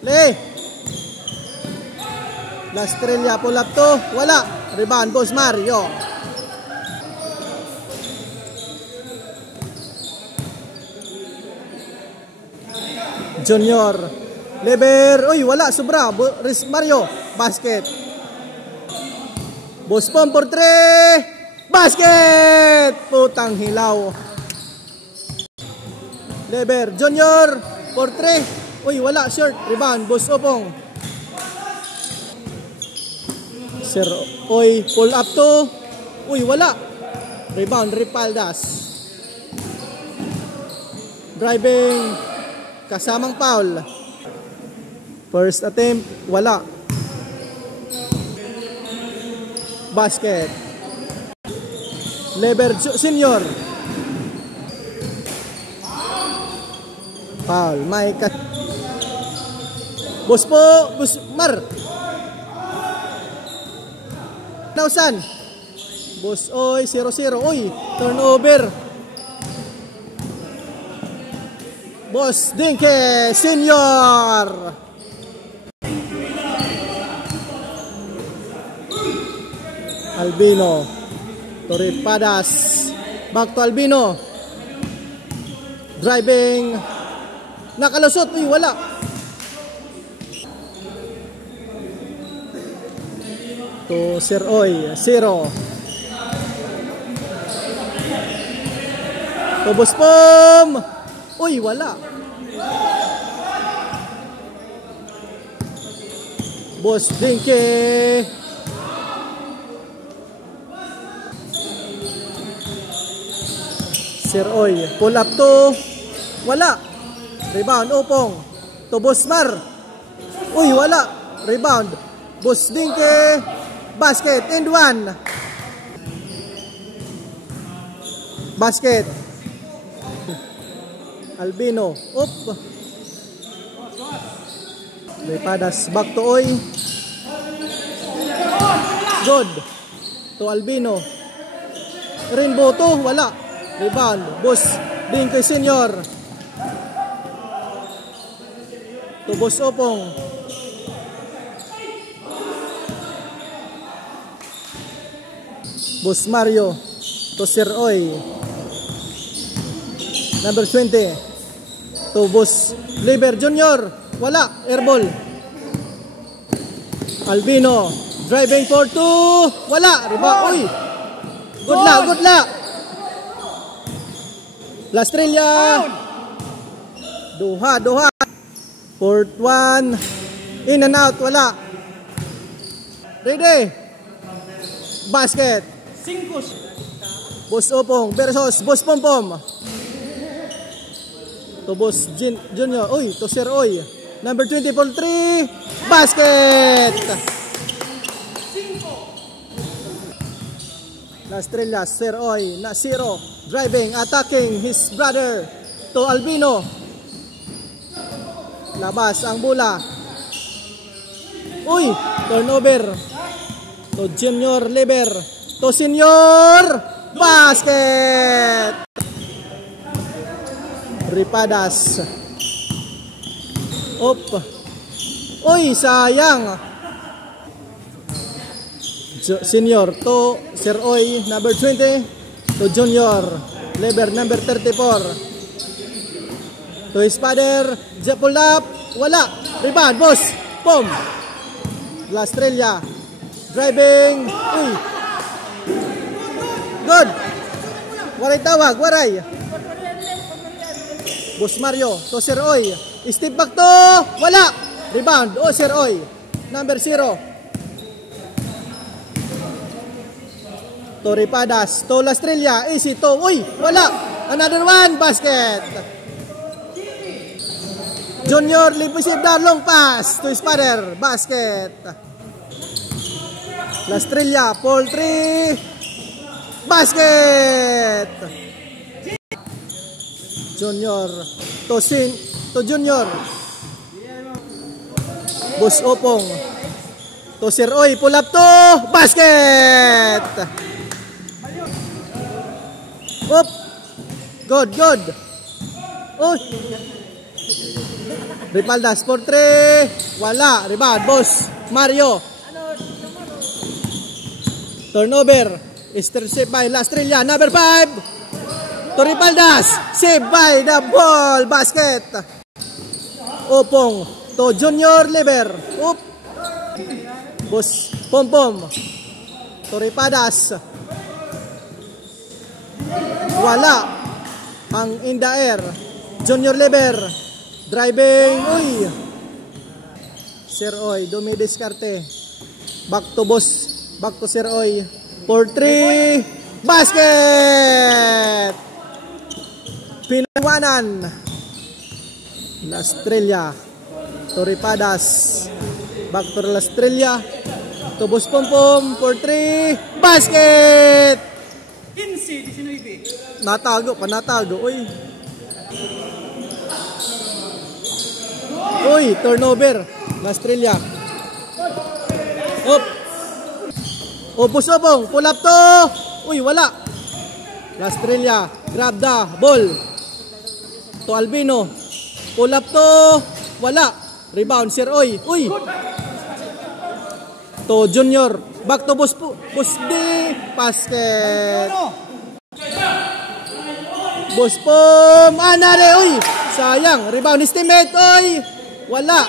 Play. Lastrella pull up to. Wala. Rebound, Boss Mario. Junior. Leber. Uy, wala. Sobra. Mario. Basket. Boss Pom for 3. Basket. Putang hilaw. Leber. Junior for 3. Uy, wala. Short. Rebound. Boss Opong. Sir. Uy, pull up to. Uy, wala. Rebound. Ripaldas. Driving. Kasamang foul. First attempt. Wala. Basket. Leber Senior. Foul. Mike. Boss po. Boss Mar. Nausan. Boss Oy. 0-0. Oy. Turnover. Boss Dinke Senior. Albino. Torrid Padas. Back to Albino. Driving. Nakalusot. Uy, wala. To Sir Oy. 0. To Boss Pom. Uy, wala. Boss Dinke. Sir Oy, pull up to. Wala. Rebound, Opong. To Boss Mar. Uy, wala. Rebound. Boss Dinke. Basket, and 1. Basket. Albino. Up. Padas. Back to Oy. Good. To Albino. Rainbow to. Wala. Rebound. Boss Dinke Senior. To Boss Opong. Boss Mario. To Sir Oy. Number 20. To Boss Leber Junior. Wala. Airball. Albino. Driving for 2. Wala. Rebound. Uy. Good luck. Good luck. Lastrella. Duha. Fourth one. In and out. Wala. Ready. Basket. 5. Boss Opong versus Boss Pompom. To Boss Junior. Uy. To Sir Oy. Number 20 for 3. Basket. 5. Lastrella. Sir Oy. Na 0. Driving, attacking his brother. To Albino. Labas ang bola. Uy, turnover. To Junior Leber. To Senior. Basket. Ripadas. Up. Uy, sayang. Senior to Sir Oy, number 20. To Junior Leber, number 34. To his father. Pull up. Wala. Rebound. Boss Pom. Lastrella. Driving. Uy. Good. Waray tawag. Waray. Boss Mario. To Sir Oy. Step back to. Wala. Rebound. O Sir Oy. Number 0. To Ripadas. To Lastrella. Easy to. Uy. Wala. Another one. Basket. Junior Limpisib down. Long pass. To his father. Basket. Lastrella. Fall 3. Basket. Junior. To Junior. Boss Opong. To Sir Oy. Pull up to. Basket. Up. Good. Oh. Ripaldas for 3. Wala. Rebound. Boss Mario. Turnover. Save by La Estrella. Number 5. To Ripaldas. Save by the ball. Basket. Opong. To Junior Lever. Oop. Boss Pompom. To Ripadas. Wala. Ang in the air. Junior Lever. Driving. Uy. Sir Oy. Dumidiskarte. Back to boss. Back to Sir Oy. For 3. Basket. Pinawanan. La Estrella. To Ripadas. Back to La Estrella. To boss Pompom. For 3. Basket. 15-19. Natago. Panatago. Uy. Uy. Turnover. La Estrella. Up. Opos Opong. Pull up to. Uy. Wala. La Estrella. Grab the ball. To Albino. Pull up to. Wala. Rebound. Sir Oy. Uy. To Junior. Back to Boss D. Basket. Boss Pom. Anare. Uy. Sayang. Rebound. His teammate. Uy. Wala.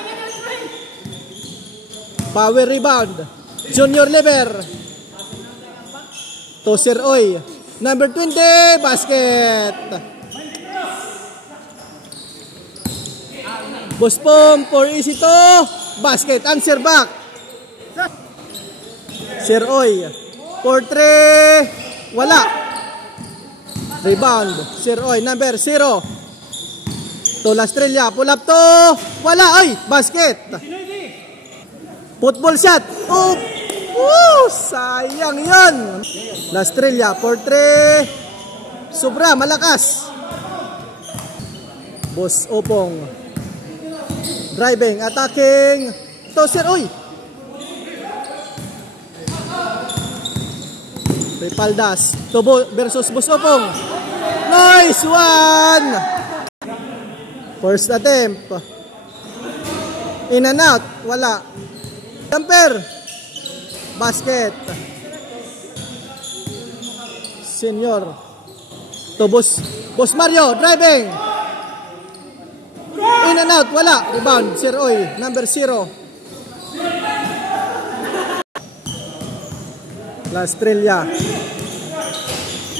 Power rebound. Junior Lever. To Sir Oy. Number 20. Basket. Boss Pom. For easy to. Basket. Answer back. Sir Oy. For 3. Wala. Rebound. Sir Oy. Number 0. To La Estrella. Pull up to. Wala. Oy. Basket. Football shot. Oh. Woo! Sayang yan. La Estrella. For 3. Sobra. Malakas. Boss Opong. Driving. Attacking. To Sir Oy. Ripaldas. Tobo versus Boss Opong. Nice one! First attempt. In and out. Wala. Jumper. Basket. Senior. To Boss Mario. Driving. In and out. Wala. Rebound. Sir Oy. Number 0. La Estrella.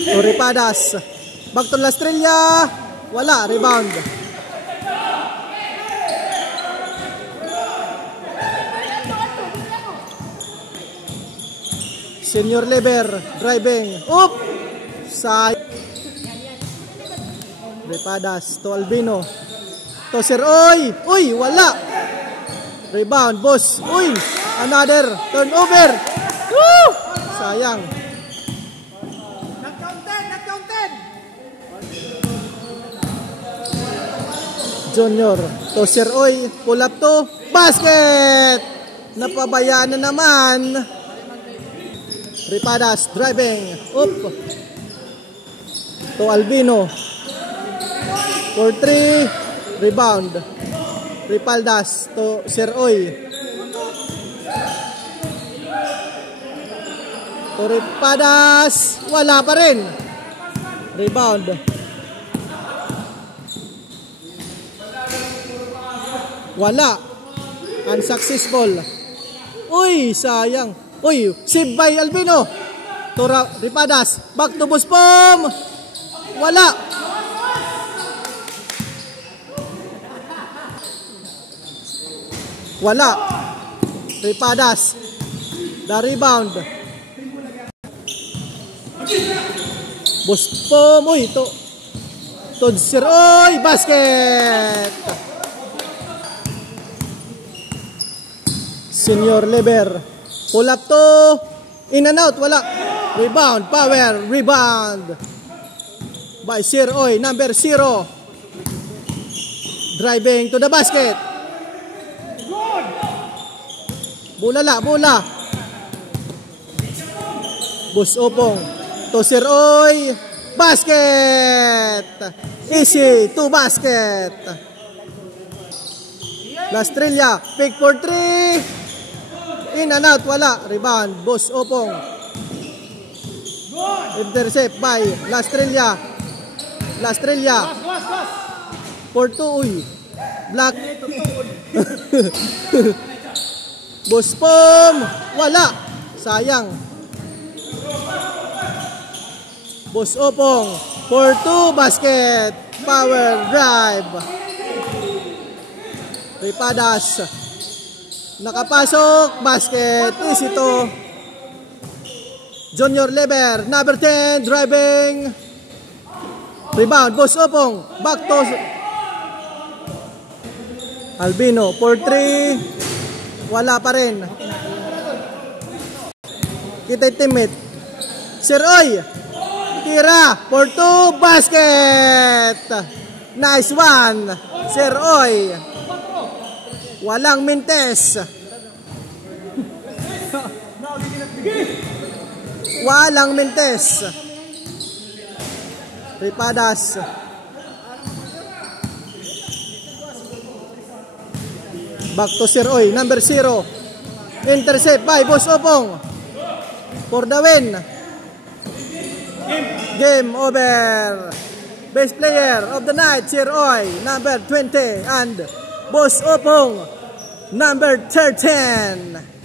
To Ripadas. Back to La Estrella. Wala. Rebound. Senior Lever. Driving. Oop. Side. Ripadas. To Albino. To Sir Oy. Uy. Wala. Rebound. Boss. Uy. Another. Turnover. Woo! Sayang. Nag-counted. Junior. To Sir Oy. Pull up to. Basket. Napabayaan na naman. Ripadas. Driving. Up. To Albino. For 3. Rebound. Ripaldas. To Sir Oy. To Ripadas. Wala pa rin. Rebound. Wala. Unsuccessful. Uy, sayang. Uy, save by Albino. To Ripadas. Back to Boss Pom. Wala. Wala. Ripadas. The rebound. Boss Pom. Uy, to Sir Oy. Basket. Senior Lever. Pull up to. In and out. Wala. Rebound. Power. Rebound. By Sir Oy. Number 0. Driving to the basket. Bulala. Bola. Boss Opong. To Sir Oy. Basket. Easy to basket. Lastrilla, pick for 3. In and out, wala. Rebound, Boss Opong. Intercept by Lastrilla. Lastrilla. For 2, uy. Black. Boss Pom, wala. Sayang. Boss Opong, for 2, basket. Power drive. Ripadas. Nakapasok, basket. Easy to. Junior Lever, number 10, driving. Rebound, Boss Opong. Back to Albino, for 3. Wala pa rin. Kita teammate. Sir Oy. Tira, for 2, basket. Nice one. Sir Oy. Walang mintes. Walang mintes. Ripadas. Back to Sir Oy, number 0. Intercept by Boss Opong. For the win. Game over. Best player of the night, Sir Oy, number 20. And Boss Opong, number 13.